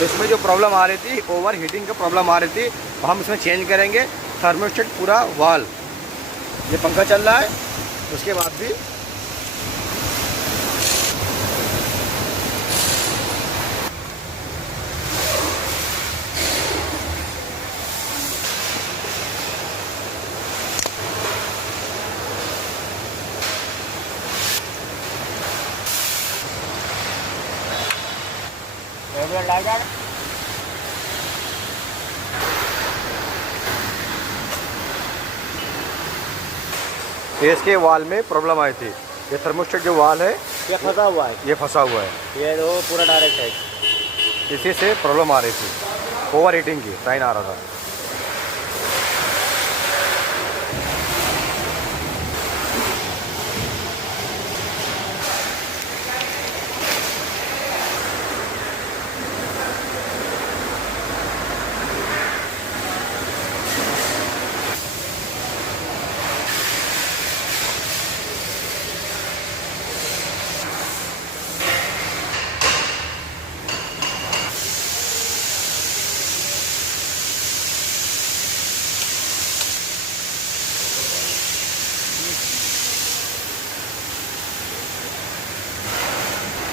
तो इसमें जो प्रॉब्लम आ रही थी, ओवर हीटिंग का प्रॉब्लम आ रही थी, तो हम इसमें चेंज करेंगे थर्मोस्टेट पूरा वाल। ये पंखा चल रहा है, उसके बाद भी इसके वाल में प्रॉब्लम आई थी। ये थर्मोस्टेट जो वाल है ये फंसा हुआ है, ये फंसा हुआ है, ये वो पूरा डायरेक्ट है। इसी से प्रॉब्लम आ रही थी, ओवर हीटिंग की साइन आ रहा था।